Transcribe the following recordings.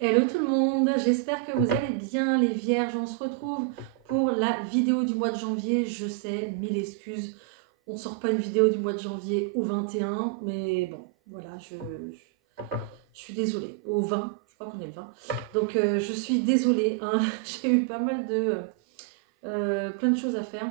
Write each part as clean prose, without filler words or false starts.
Hello tout le monde, j'espère que vous allez bien les vierges. On se retrouve pour la vidéo du mois de janvier. Je sais, mille excuses, on sort pas une vidéo du mois de janvier au 21, mais bon, voilà, je suis désolée. Au 20, je crois qu'on est le 20. Donc je suis désolée, hein. J'ai eu pas mal de... plein de choses à faire.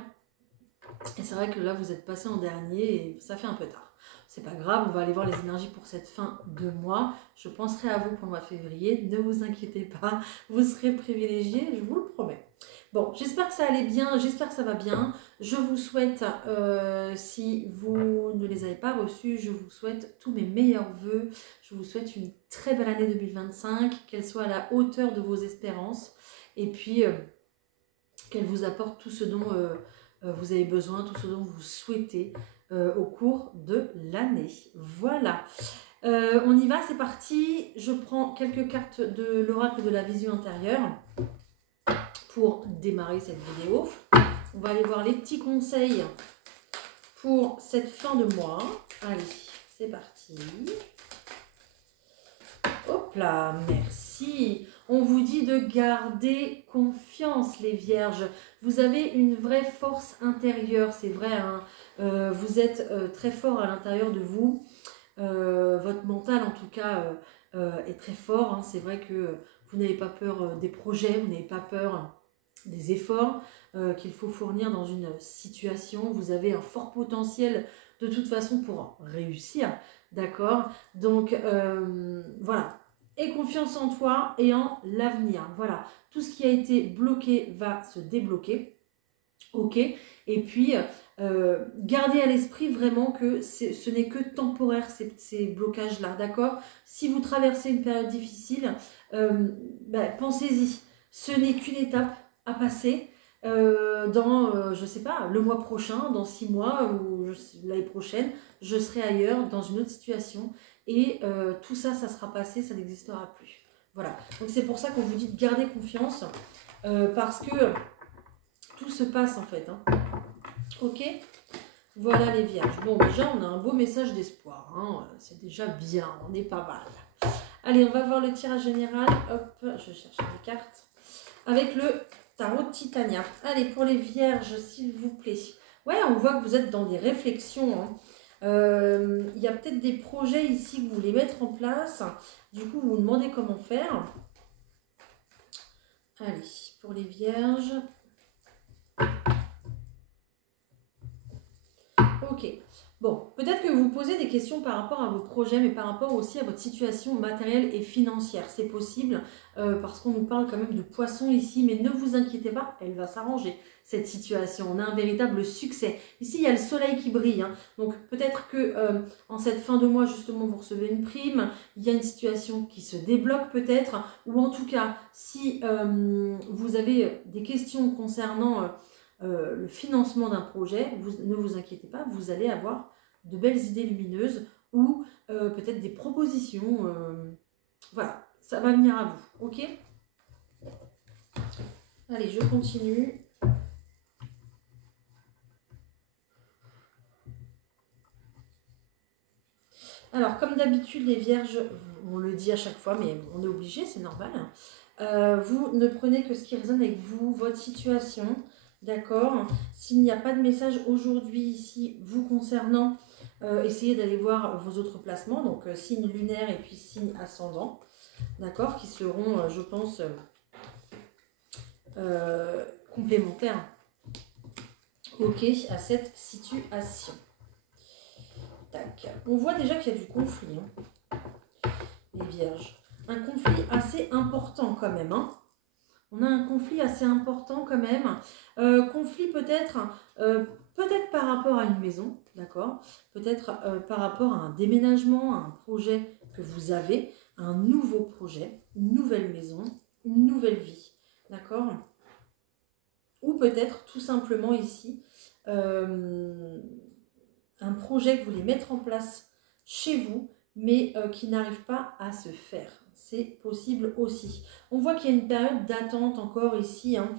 Et c'est vrai que là, vous êtes passé en dernier et ça fait un peu tard. C'est pas grave, on va aller voir les énergies pour cette fin de mois. Je penserai à vous pour le mois de février. Ne vous inquiétez pas, vous serez privilégiés, je vous le promets. Bon, j'espère que ça allait bien, j'espère que ça va bien. Je vous souhaite, si vous ne les avez pas reçus, je vous souhaite tous mes meilleurs vœux. Je vous souhaite une très belle année 2025, qu'elle soit à la hauteur de vos espérances. Et puis, qu'elle vous apporte tout ce dont vous avez besoin, tout ce dont vous souhaitez au cours de l'année. Voilà. On y va, c'est parti. Je prends quelques cartes de l'oracle de la vision intérieure pour démarrer cette vidéo. On va aller voir les petits conseils pour cette fin de mois. Allez, c'est parti. Hop là, merci. On vous dit de garder confiance, les vierges. Vous avez une vraie force intérieure, c'est vrai, hein. Vous êtes très fort à l'intérieur de vous. Votre mental, en tout cas, est très fort, hein. C'est vrai que vous n'avez pas peur des projets, vous n'avez pas peur des efforts qu'il faut fournir dans une situation. Vous avez un fort potentiel de toute façon pour réussir, d'accord? Donc, voilà. Aie confiance en toi et en l'avenir. Voilà. Tout ce qui a été bloqué va se débloquer. Ok. Et puis, gardez à l'esprit vraiment que ce n'est que temporaire ces blocages-là, d'accord? Si vous traversez une période difficile, pensez-y. Ce n'est qu'une étape à passer. Dans, je ne sais pas, le mois prochain, dans 6 mois ou l'année prochaine, je serai ailleurs, dans une autre situation. Et tout ça, ça sera passé, ça n'existera plus. Voilà. Donc c'est pour ça qu'on vous dit de garder confiance, parce que tout se passe en fait, hein. Ok, voilà les vierges. Bon, déjà, on a un beau message d'espoir, hein. C'est déjà bien, on est pas mal. Allez, on va voir le tirage général. Hop, je cherche les cartes. Avec le tarot de Titania. Allez, pour les vierges, s'il vous plaît. Ouais, on voit que vous êtes dans des réflexions, hein. Il y a peut-être des projets ici que vous voulez mettre en place. Du coup, vous vous demandez comment faire. Allez, pour les vierges. Ok. Bon, peut-être que vous vous posez des questions par rapport à vos projets, mais par rapport aussi à votre situation matérielle et financière. C'est possible, parce qu'on nous parle quand même de poisson ici, mais ne vous inquiétez pas, elle va s'arranger, cette situation. On a un véritable succès. Ici, il y a le soleil qui brille, hein. Donc peut-être que en cette fin de mois, justement, vous recevez une prime, il y a une situation qui se débloque peut-être, ou en tout cas, si vous avez des questions concernant... le financement d'un projet, ne vous inquiétez pas, vous allez avoir de belles idées lumineuses ou peut-être des propositions. Voilà, ça va venir à vous, ok? Allez, je continue. Alors, comme d'habitude, les vierges, on le dit à chaque fois, mais on est obligé, c'est normal. Vous ne prenez que ce qui résonne avec vous, votre situation. D'accord. S'il n'y a pas de message aujourd'hui ici vous concernant, essayez d'aller voir vos autres placements, donc signe lunaire et puis signe ascendant, d'accord, qui seront, je pense, complémentaires, ok, à cette situation. Tac. On voit déjà qu'il y a du conflit, hein, les vierges. Un conflit assez important quand même, hein. On a un conflit assez important quand même. Conflit peut-être par rapport à une maison, d'accord? Peut-être par rapport à un déménagement, à un projet que vous avez, un nouveau projet, une nouvelle maison, une nouvelle vie, d'accord? Ou peut-être tout simplement ici, un projet que vous voulez mettre en place chez vous, mais qui n'arrive pas à se faire. C'est possible aussi. On voit qu'il y a une période d'attente encore ici, hein,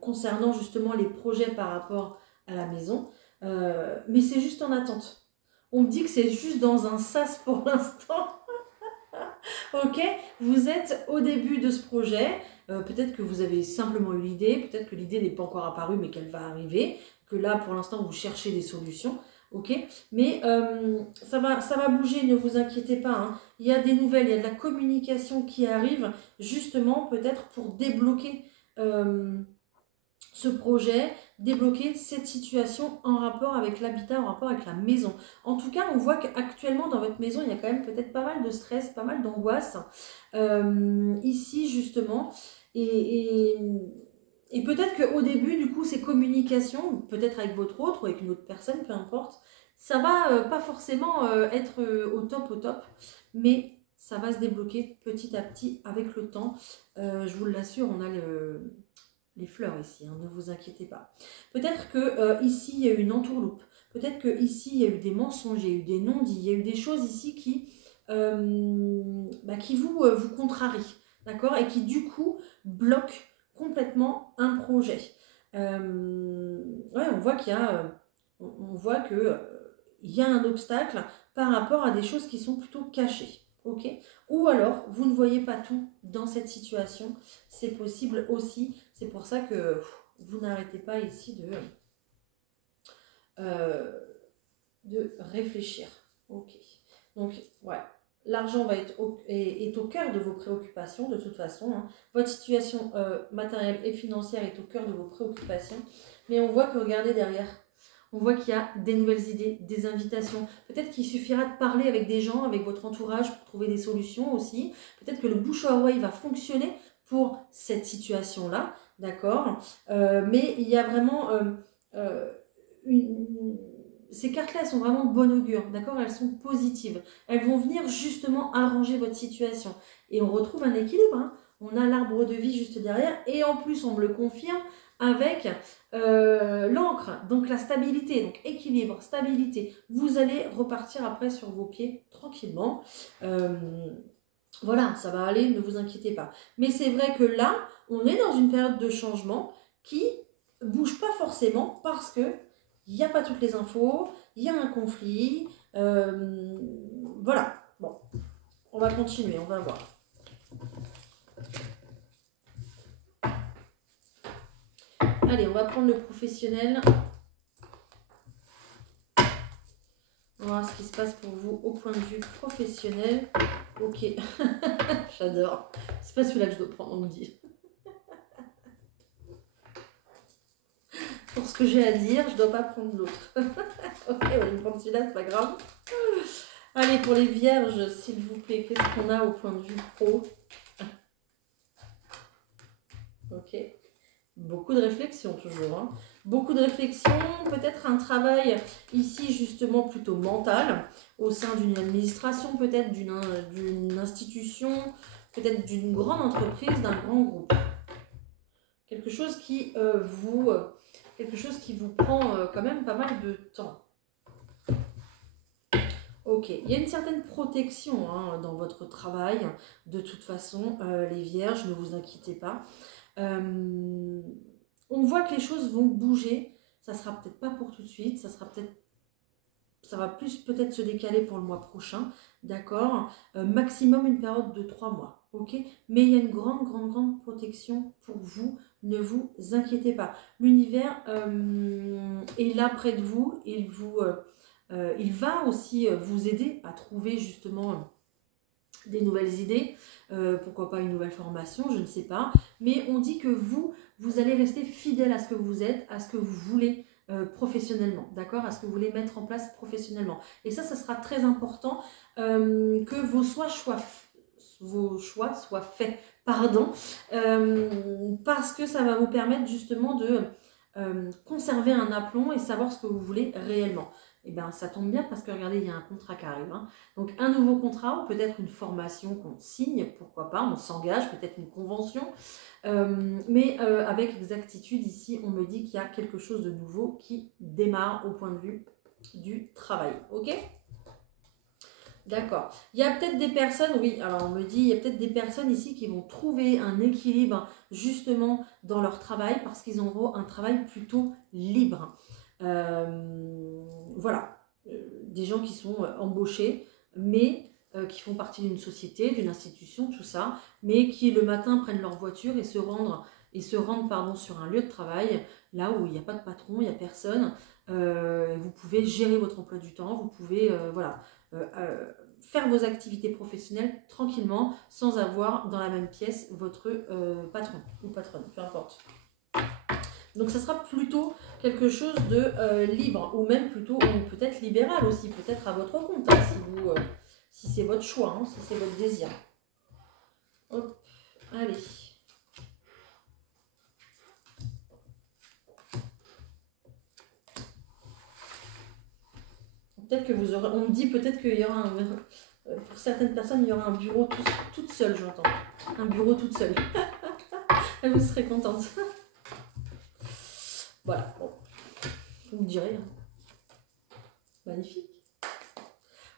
concernant justement les projets par rapport à la maison. Mais c'est juste en attente. On me dit que c'est juste dans un sas pour l'instant. Ok, vous êtes au début de ce projet, peut-être que vous avez simplement eu l'idée, peut-être que l'idée n'est pas encore apparue mais qu'elle va arriver, que là pour l'instant vous cherchez des solutions, ok, mais ça va bouger, ne vous inquiétez pas, hein. Il y a des nouvelles, il y a de la communication qui arrive justement peut-être pour débloquer ce projet, débloquer cette situation en rapport avec l'habitat, en rapport avec la maison. En tout cas, on voit qu'actuellement dans votre maison, il y a quand même peut-être pas mal de stress, pas mal d'angoisse. Ici, justement. Et, et peut-être qu'au début, du coup, ces communications, peut-être avec votre autre ou avec une autre personne, peu importe, ça va pas forcément être au top, mais ça va se débloquer petit à petit avec le temps. Je vous l'assure, on a les fleurs ici, hein, ne vous inquiétez pas. Peut-être que ici, il y a eu une entourloupe. Peut-être que ici, il y a eu des mensonges, il y a eu des non-dits, il y a eu des choses ici qui vous contrarient, d'accord? Et qui, du coup, bloquent complètement un projet. Ouais, on voit qu'il y a, on voit que, il y a un obstacle par rapport à des choses qui sont plutôt cachées. Ok? Ou alors, vous ne voyez pas tout dans cette situation. C'est possible aussi. C'est pour ça que vous n'arrêtez pas ici euh, de réfléchir. Ok. Donc, ouais. L'argent est au cœur de vos préoccupations, de toute façon, hein. Votre situation matérielle et financière est au cœur de vos préoccupations. Mais on voit que, regardez derrière, on voit qu'il y a des nouvelles idées, des invitations. Peut-être qu'il suffira de parler avec des gens, avec votre entourage pour trouver des solutions aussi. Peut-être que le bouche à oreille va fonctionner pour cette situation-là, d'accord. Mais il y a vraiment une ces cartes-là, elles sont vraiment de bon augure, d'accord? Elles sont positives. Elles vont venir justement arranger votre situation. Et on retrouve un équilibre, hein. On a l'arbre de vie juste derrière. Et en plus, on me le confirme avec l'encre, donc la stabilité. Donc équilibre, stabilité. Vous allez repartir après sur vos pieds tranquillement. Voilà, ça va aller, ne vous inquiétez pas. Mais c'est vrai que là, on est dans une période de changement qui bouge pas forcément parce que il n'y a pas toutes les infos, il y a un conflit. Voilà. Bon, on va continuer, on va voir. Allez, on va prendre le professionnel. On va voir ce qui se passe pour vous au point de vue professionnel. Ok, j'adore. C'est pas celui-là que je dois prendre, on me dit. Pour ce que j'ai à dire, je dois pas prendre l'autre. Ok, on va prendre celui-là, c'est pas grave. Allez, pour les vierges, s'il vous plaît, qu'est-ce qu'on a au point de vue pro? Ok. Beaucoup de réflexion toujours, hein. Beaucoup de réflexion, peut-être un travail ici justement plutôt mental, au sein d'une administration, peut-être d'une institution, peut-être d'une grande entreprise, d'un grand groupe. Quelque chose qui vous prend quand même pas mal de temps. Ok, il y a une certaine protection hein, dans votre travail, de toute façon, les vierges, ne vous inquiétez pas. On voit que les choses vont bouger, ça sera peut-être pas pour tout de suite, ça va plus peut-être se décaler pour le mois prochain, d'accord, maximum une période de 3 mois, ok, mais il y a une grande protection pour vous, ne vous inquiétez pas. L'univers est là près de vous, il va aussi vous aider à trouver justement des nouvelles idées, pourquoi pas une nouvelle formation, je ne sais pas. Mais on dit que vous allez rester fidèle à ce que vous êtes, à ce que vous voulez professionnellement, d'accord? À ce que vous voulez mettre en place professionnellement. Et ça sera très important que vos choix soient faits, pardon, parce que ça va vous permettre justement de conserver un aplomb et savoir ce que vous voulez réellement. Et bien ça tombe bien parce que regardez, il y a un contrat qui arrive, hein. Donc un nouveau contrat ou peut-être une formation qu'on signe, pourquoi pas, on s'engage, peut-être une convention. Mais avec exactitude ici, on me dit qu'il y a quelque chose de nouveau qui démarre au point de vue du travail. Ok ? D'accord. Il y a peut-être des personnes, oui, alors on me dit, il y a peut-être des personnes ici qui vont trouver un équilibre justement dans leur travail parce qu'ils auront un travail plutôt libre. Voilà. Des gens qui sont embauchés, mais qui font partie d'une société, d'une institution, tout ça, mais qui le matin prennent leur voiture et se rendent pardon, sur un lieu de travail, là où il n'y a pas de patron, il n'y a personne. Vous pouvez gérer votre emploi du temps, vous pouvez voilà, faire vos activités professionnelles tranquillement, sans avoir dans la même pièce votre patron ou patronne, peu importe. Donc ça sera plutôt quelque chose de libre, ou même plutôt peut-être libéral aussi, peut-être à votre compte, hein, si c'est votre choix, hein, si c'est votre désir. Hop, allez. Peut-être que vous aurez, on me dit peut-être qu'il y aura pour certaines personnes, il y aura un bureau toute seule, j'entends. Un bureau toute seule. Vous serez contente. Voilà, bon. Vous me direz. Hein. Magnifique.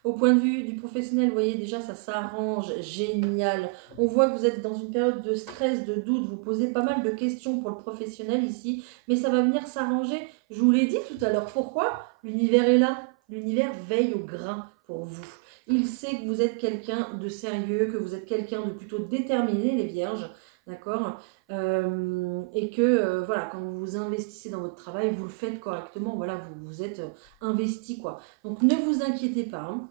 Au point de vue du professionnel, vous voyez déjà, ça s'arrange, génial. On voit que vous êtes dans une période de stress, de doute, vous posez pas mal de questions pour le professionnel ici, mais ça va venir s'arranger. Je vous l'ai dit tout à l'heure, pourquoi? L'univers est là, l'univers veille au grain pour vous. Il sait que vous êtes quelqu'un de sérieux, que vous êtes quelqu'un de plutôt déterminé, les vierges, d'accord, et que voilà, quand vous vous investissez dans votre travail, vous le faites correctement, voilà, vous êtes investi, quoi. Donc ne vous inquiétez pas, hein.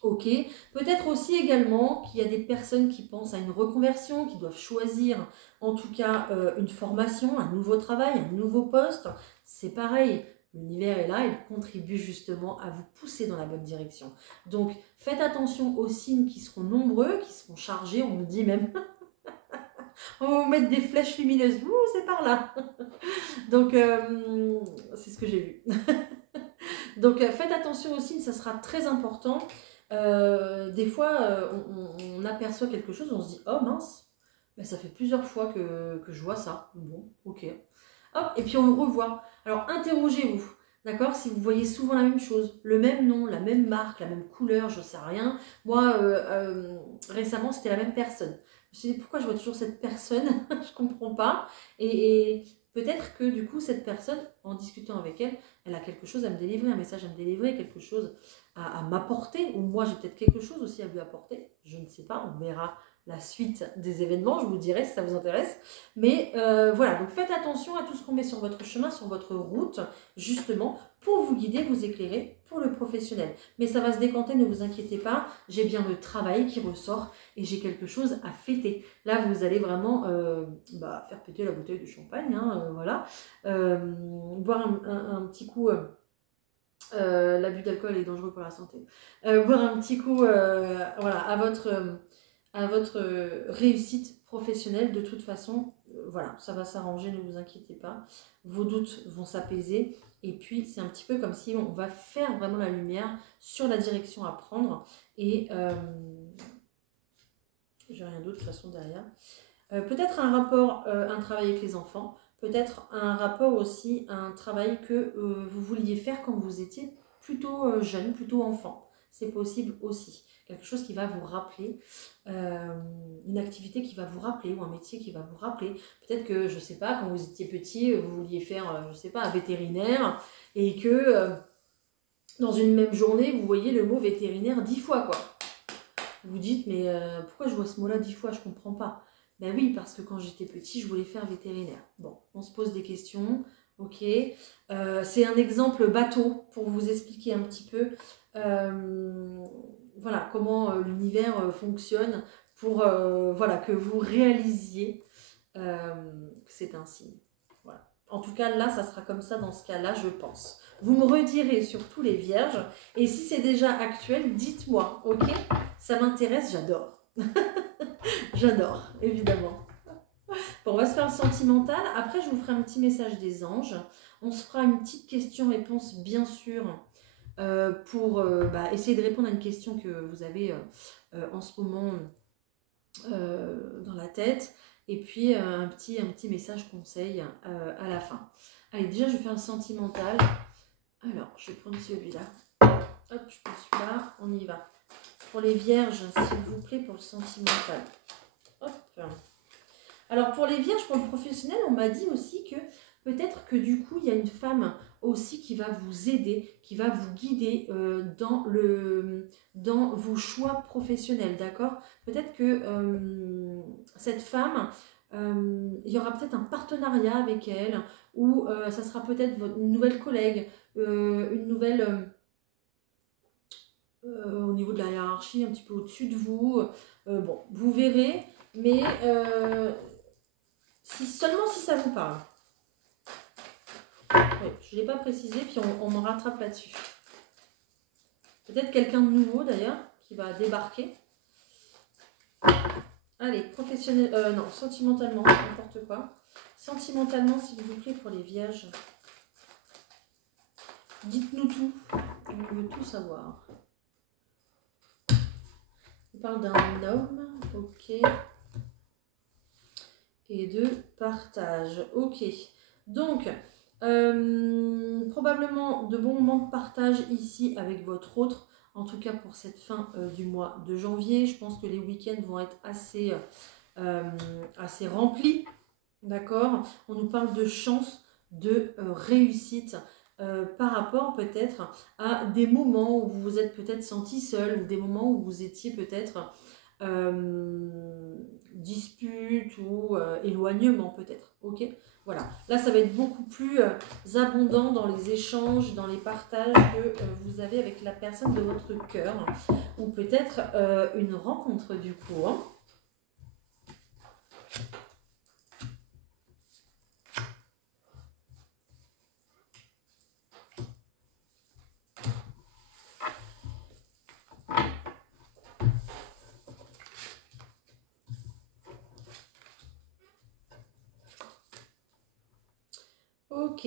Ok, peut-être aussi également qu'il y a des personnes qui pensent à une reconversion, qui doivent choisir en tout cas une formation, un nouveau travail, un nouveau poste. C'est pareil, l'univers est là, il contribue justement à vous pousser dans la bonne direction. Donc faites attention aux signes qui seront nombreux, qui seront chargés, on me dit même, on va vous mettre des flèches lumineuses, c'est par là. Donc c'est ce que j'ai vu. Donc faites attention aux signes, ça sera très important. Des fois, on aperçoit quelque chose, on se dit « Oh mince, ben, ça fait plusieurs fois que je vois ça. » Bon, ok. Hop, et puis on le revoit. Alors, interrogez-vous, d'accord? Si vous voyez souvent la même chose, le même nom, la même marque, la même couleur, je ne sais rien. Moi, récemment, c'était la même personne. Je me suis dit « Pourquoi je vois toujours cette personne ?» Je ne comprends pas. Et peut-être que du coup, cette personne, en discutant avec elle, elle a quelque chose à me délivrer, un message à me délivrer, quelque chose à m'apporter, ou moi j'ai peut-être quelque chose aussi à lui apporter, je ne sais pas, on verra la suite des événements, je vous dirai si ça vous intéresse, mais voilà, donc faites attention à tout ce qu'on met sur votre chemin, sur votre route, justement, pour vous guider, vous éclairer pour le professionnel. Mais ça va se décanter, ne vous inquiétez pas, j'ai bien le travail qui ressort et j'ai quelque chose à fêter. Là, vous allez vraiment faire péter la bouteille de champagne, hein, voilà, boire un petit coup... l'abus d'alcool est dangereux pour la santé. Boire un petit coup voilà, à votre réussite professionnelle. De toute façon, voilà, ça va s'arranger, ne vous inquiétez pas. Vos doutes vont s'apaiser. Et puis, c'est un petit peu comme si on va faire vraiment la lumière sur la direction à prendre. Et j'ai rien d'autre de toute façon derrière. Peut-être un rapport, un travail avec les enfants. Peut-être un rapport aussi à un travail que vous vouliez faire quand vous étiez plutôt jeune, plutôt enfant. C'est possible aussi. Quelque chose qui va vous rappeler, une activité qui va vous rappeler ou un métier qui va vous rappeler. Peut-être que, je ne sais pas, quand vous étiez petit, vous vouliez faire, je ne sais pas, un vétérinaire et que dans une même journée, vous voyez le mot vétérinaire 10 fois, quoi. Vous dites, mais pourquoi je vois ce mot-là 10 fois? Je ne comprends pas. Ben oui, parce que quand j'étais petit, je voulais faire vétérinaire. Bon, on se pose des questions, ok. C'est un exemple bateau pour vous expliquer un petit peu voilà, comment l'univers fonctionne pour voilà, que vous réalisiez que c'est un signe. Voilà. En tout cas, là, ça sera comme ça dans ce cas-là, je pense. Vous me redirez sur tous les vierges. Et si c'est déjà actuel, dites-moi, ok? Ça m'intéresse, j'adore. J'adore, évidemment. Bon, on va se faire le sentimental. Après, je vous ferai un petit message des anges. On se fera une petite question-réponse, bien sûr, pour essayer de répondre à une question que vous avez en ce moment dans la tête. Et puis, un petit message conseil à la fin. Allez, déjà, je vais faire un sentimental. Alors, je vais prendre celui-là. Hop, je prends celui-là. On y va. Pour les vierges, s'il vous plaît, pour le sentimental. Hop. Alors, pour les vierges, pour le professionnel, on m'a dit aussi que peut-être que du coup, il y a une femme aussi qui va vous aider, qui va vous guider dans vos choix professionnels, d'accord? Peut-être que cette femme, il y aura peut-être un partenariat avec elle, ou ça sera peut-être une nouvelle collègue, une nouvelle... au niveau de la hiérarchie, un petit peu au-dessus de vous. Bon, vous verrez, mais seulement si ça vous parle. Ouais, je ne l'ai pas précisé, puis on me rattrape là-dessus. Peut-être quelqu'un de nouveau d'ailleurs, qui va débarquer. Allez, professionnel, non, sentimentalement, n'importe quoi. Sentimentalement, s'il vous plaît, pour les vierges. Dites-nous tout, on veut tout savoir. On parle d'un homme, ok. Et de partage, ok. Donc, probablement de bons moments de partage ici avec votre autre, en tout cas pour cette fin du mois de janvier. Je pense que les week-ends vont être assez remplis, d'accord? On nous parle de chance, de réussite par rapport peut-être à des moments où vous vous êtes peut-être senti seul, ou des moments où vous étiez peut-être dispute ou éloignement peut-être, ok? Voilà, là ça va être beaucoup plus abondant dans les échanges, dans les partages que vous avez avec la personne de votre cœur, ou peut-être une rencontre du coup, hein. Ok.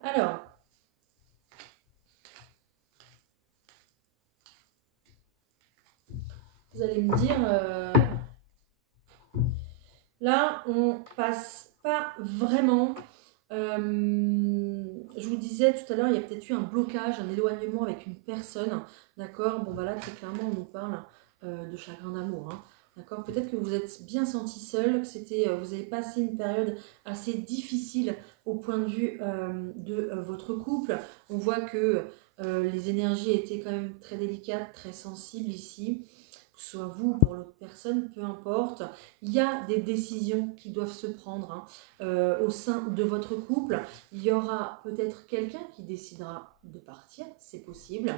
Alors, vous allez me dire, là, on passe pas vraiment. Je vous disais tout à l'heure, il y a peut-être eu un blocage, un éloignement avec une personne, d'accord? Bon, voilà, très clairement, on nous parle de chagrin d'amour, hein, d'accord? Peut-être que vous êtes bien senti seul, que vous avez passé une période assez difficile au point de vue de votre couple. On voit que les énergies étaient quand même très délicates, très sensibles ici. Que ce soit vous ou pour l'autre personne, peu importe. Il y a des décisions qui doivent se prendre, hein, au sein de votre couple. Il y aura peut-être quelqu'un qui décidera de partir, c'est possible.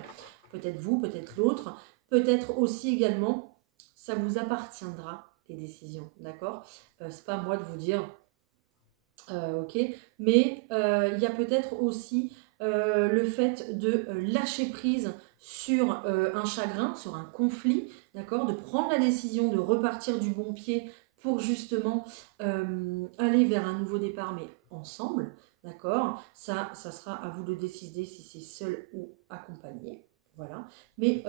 Peut-être vous, peut-être l'autre. Peut-être aussi également, ça vous appartiendra, les décisions, d'accord? C'est pas à moi de vous dire, ok? Mais il y a peut-être aussi le fait de lâcher prise sur un chagrin, sur un conflit, d'accord, de prendre la décision de repartir du bon pied pour justement aller vers un nouveau départ, mais ensemble, d'accord. Ça sera à vous de décider si c'est seul ou accompagné, voilà. Mais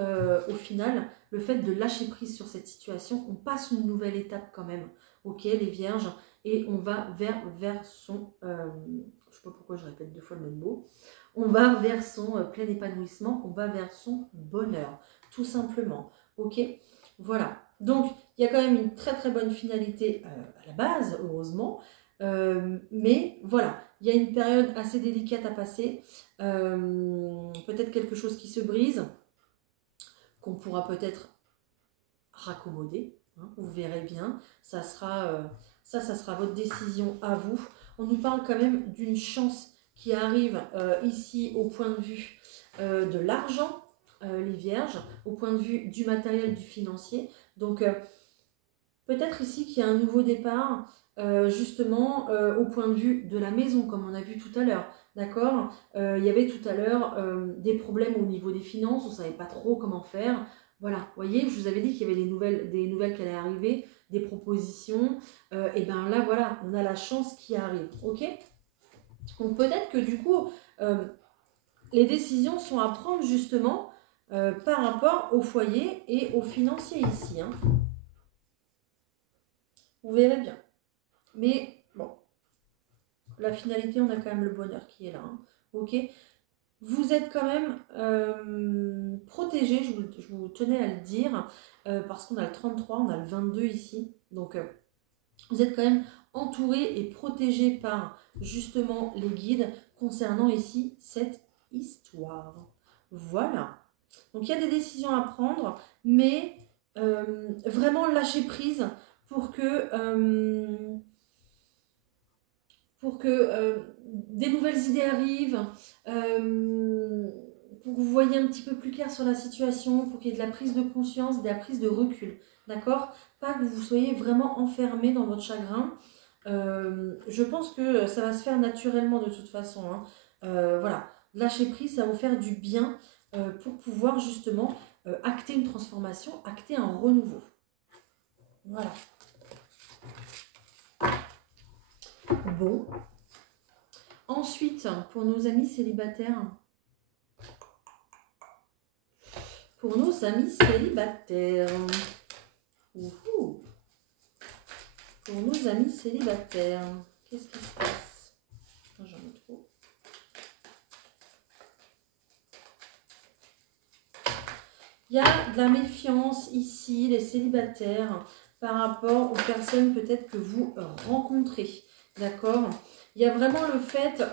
au final, le fait de lâcher prise sur cette situation, on passe une nouvelle étape quand même, ok, les vierges, et on va vers son, je ne sais pas pourquoi je répète deux fois le même mot, on va vers son plein épanouissement, on va vers son bonheur, tout simplement, ok? Voilà, donc il y a quand même une très très bonne finalité à la base, heureusement, mais voilà, il y a une période assez délicate à passer, peut-être quelque chose qui se brise, qu'on pourra peut-être raccommoder, hein, vous verrez bien, ça sera votre décision à vous. On nous parle quand même d'une chance qui arrive ici au point de vue de l'argent, les vierges, au point de vue du matériel, du financier. Donc peut-être ici qu'il y a un nouveau départ, justement au point de vue de la maison, comme on a vu tout à l'heure. D'accord, il y avait tout à l'heure des problèmes au niveau des finances, on ne savait pas trop comment faire. Voilà, vous voyez, je vous avais dit qu'il y avait des nouvelles qui allaient arriver, des propositions. Et bien là, voilà, on a la chance qui arrive. Ok? Donc peut-être que du coup, les décisions sont à prendre justement par rapport au foyer et aux financiers ici, hein. Vous verrez bien. Mais bon, la finalité, on a quand même le bonheur qui est là, hein. Ok? vous êtes quand même protégé, je vous tenais à le dire, parce qu'on a le 33, on a le 22 ici. Donc, vous êtes quand même entouré et protégé par justement les guides concernant ici cette histoire. Voilà. Donc, il y a des décisions à prendre, mais vraiment lâcher prise pour que... des nouvelles idées arrivent, pour que vous voyez un petit peu plus clair sur la situation, pour qu'il y ait de la prise de conscience, de la prise de recul, d'accord? Pas que vous soyez vraiment enfermé dans votre chagrin. Je pense que ça va se faire naturellement de toute façon, hein. Voilà, lâcher prise, ça va vous faire du bien pour pouvoir justement acter une transformation, acter un renouveau. Voilà. Bon. Ensuite, pour nos amis célibataires, Ouhou. Pour nos amis célibataires, qu'est-ce qui se passe? J'en ai trop. Il y a de la méfiance ici, les célibataires, par rapport aux personnes peut-être que vous rencontrez, d'accord? Il y a vraiment le fait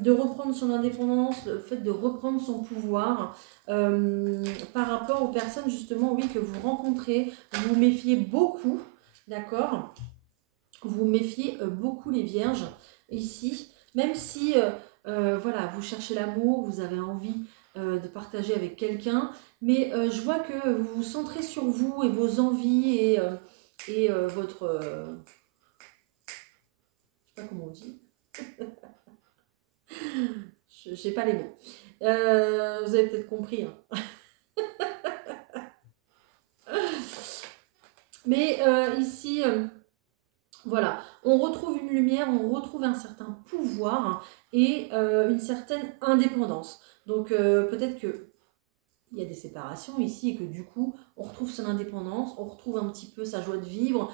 de reprendre son indépendance, le fait de reprendre son pouvoir par rapport aux personnes justement, oui, que vous rencontrez. Vous vous méfiez beaucoup, d'accord? Vous méfiez beaucoup les vierges ici, même si voilà, vous cherchez l'amour, vous avez envie de partager avec quelqu'un, mais je vois que vous vous centrez sur vous et vos envies et votre... je sais pas comment on dit. Je n'ai pas les mots. Vous avez peut-être compris. Hein. Mais ici, voilà, on retrouve une lumière, on retrouve un certain pouvoir et une certaine indépendance. Donc peut-être que il y a des séparations ici et que du coup, on retrouve son indépendance, on retrouve un petit peu sa joie de vivre,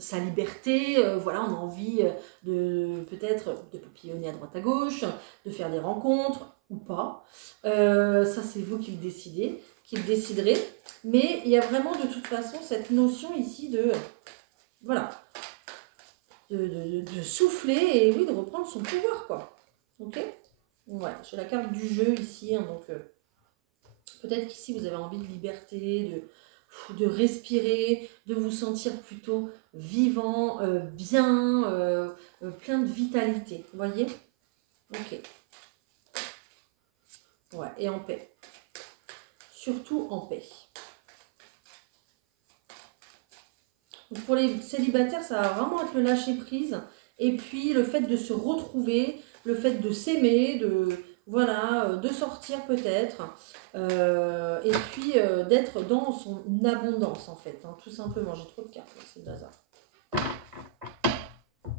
sa liberté. Voilà, on a envie de peut-être de papillonner à droite à gauche, de faire des rencontres ou pas. Ça, c'est vous qui le décidez, qui le déciderez. Mais il y a vraiment de toute façon cette notion ici de... Voilà, de souffler et oui, de reprendre son pouvoir, quoi. Ok? Ouais, j'ai la carte du jeu ici, hein, donc peut-être qu'ici vous avez envie de liberté, de respirer, de vous sentir plutôt vivant, bien, plein de vitalité. Vous voyez? Ok. Ouais, et en paix. Surtout en paix. Donc pour les célibataires, ça va vraiment être le lâcher prise. Et puis le fait de se retrouver, le fait de s'aimer, voilà, de sortir peut-être. Et puis d'être dans son abondance en fait. Hein, tout simplement. J'ai trop de cartes, c'est le hasard.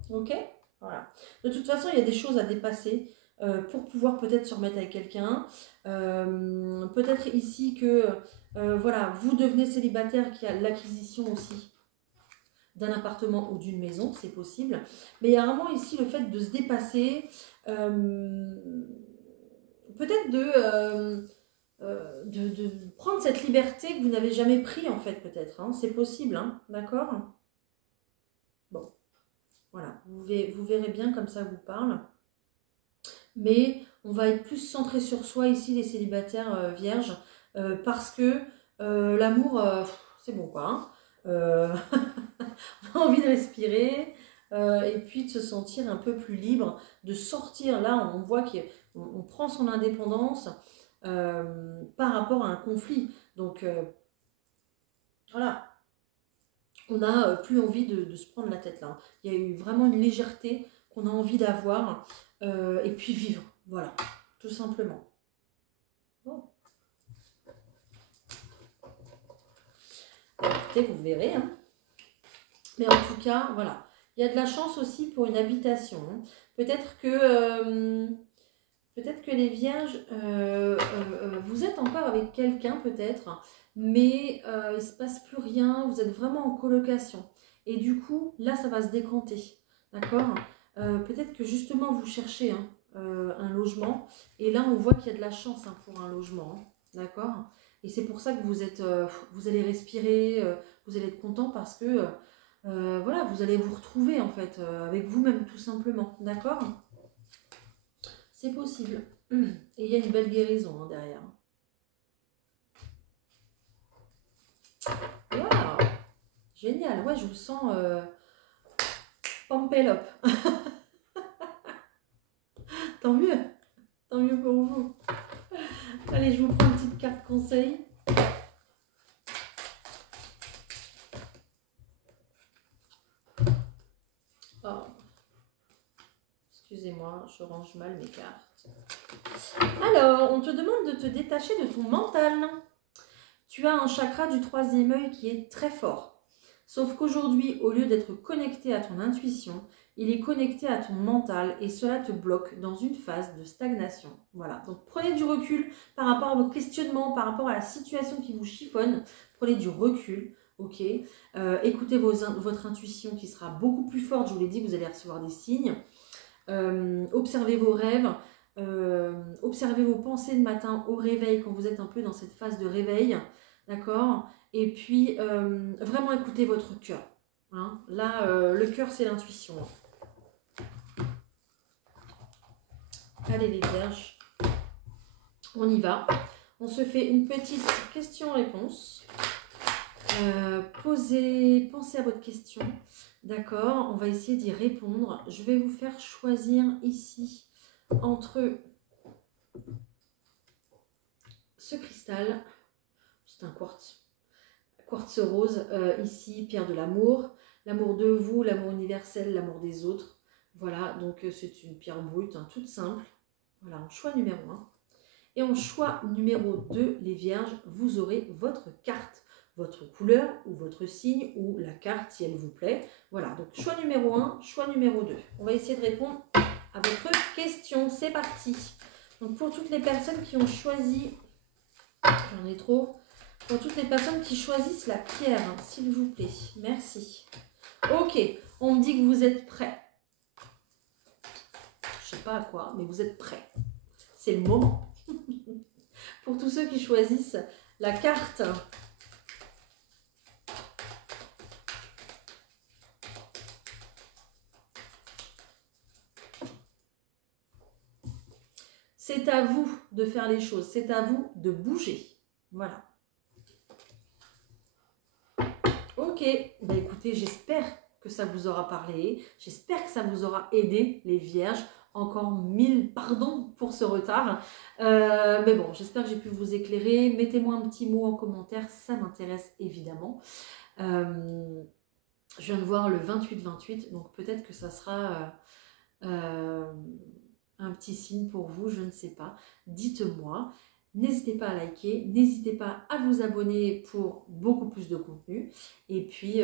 Ok? Voilà. De toute façon, il y a des choses à dépasser pour pouvoir peut-être se remettre avec quelqu'un. Peut-être ici que voilà, vous devenez célibataire, qui a l'acquisition aussi d'un appartement ou d'une maison, c'est possible. Mais il y a vraiment ici le fait de se dépasser, peut-être de prendre cette liberté que vous n'avez jamais pris en fait, peut-être. Hein. C'est possible, hein, d'accord? Bon, voilà, vous verrez bien comme ça vous parle. Mais on va être plus centré sur soi ici, les célibataires vierges, parce que l'amour, c'est bon quoi. Hein. On a envie de respirer et puis de se sentir un peu plus libre, de sortir. Là, on voit qu'on prend son indépendance par rapport à un conflit. Donc, voilà, on n'a plus envie de se prendre la tête là. Il y a eu vraiment une légèreté qu'on a envie d'avoir et puis vivre. Voilà, tout simplement. Bon. Écoutez, vous verrez. Hein. Mais en tout cas, voilà. Il y a de la chance aussi pour une habitation. Hein. Peut-être que les vierges, vous êtes encore avec quelqu'un peut-être, mais il ne se passe plus rien, vous êtes vraiment en colocation. Et du coup, là, ça va se décanter. D'accord? Peut-être que justement, vous cherchez hein, un logement. Et là, on voit qu'il y a de la chance hein, pour un logement. Hein, d'accord? Et c'est pour ça que vous allez respirer, vous allez être content parce que voilà, vous allez vous retrouver en fait avec vous-même tout simplement. D'accord? C'est possible. Et il y a une belle guérison hein, derrière. Waouh! Génial. Ouais, je vous sens pumped up. Tant mieux. Tant mieux pour vous. Allez, je vous prends une petite carte conseil. Oh. Excusez-moi, je range mal mes cartes. Alors, on te demande de te détacher de ton mental. Tu as un chakra du 3e œil qui est très fort. Sauf qu'aujourd'hui, au lieu d'être connecté à ton intuition, il est connecté à ton mental et cela te bloque dans une phase de stagnation. Voilà, donc prenez du recul par rapport à vos questionnements, par rapport à la situation qui vous chiffonne. Prenez du recul, ok. Écoutez votre intuition qui sera beaucoup plus forte. Je vous l'ai dit, vous allez recevoir des signes. Observez vos rêves. Observez vos pensées le matin au réveil quand vous êtes un peu dans cette phase de réveil. D'accord? Et puis, vraiment écoutez votre cœur. Hein. Là, le cœur, c'est l'intuition. Allez les vierges, on y va. On se fait une petite question-réponse. Pensez à votre question. D'accord, on va essayer d'y répondre. Je vais vous faire choisir ici entre ce cristal, c'est un quartz rose, ici, pierre de l'amour de vous, l'amour universel, l'amour des autres. Voilà, donc c'est une pierre brute, hein, toute simple. Voilà, en choix numéro 1. Et en choix numéro 2, les vierges, vous aurez votre carte, votre couleur ou votre signe ou la carte si elle vous plaît. Voilà, donc choix numéro 1, choix numéro 2. On va essayer de répondre à votre question. C'est parti. Donc pour toutes les personnes qui ont choisi, j'en ai trop, pour toutes les personnes qui choisissent la pierre, hein, s'il vous plaît. Merci. Ok, on me dit que vous êtes prêts. Je sais pas à quoi, mais vous êtes prêts. C'est le moment. Pour tous ceux qui choisissent la carte, c'est à vous de faire les choses, c'est à vous de bouger. Voilà. Ok, bah écoutez, j'espère que ça vous aura parlé, j'espère que ça vous aura aidé, les vierges. Encore 1000 pardons pour ce retard. Mais bon, j'espère que j'ai pu vous éclairer. Mettez-moi un petit mot en commentaire, ça m'intéresse évidemment. Je viens de voir le 28-28, donc peut-être que ça sera un petit signe pour vous, je ne sais pas. Dites-moi. N'hésitez pas à liker, n'hésitez pas à vous abonner pour beaucoup plus de contenu. Et puis,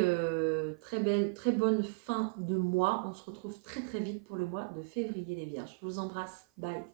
très bonne fin de mois. On se retrouve très très vite pour le mois de février les vierges. Je vous embrasse. Bye.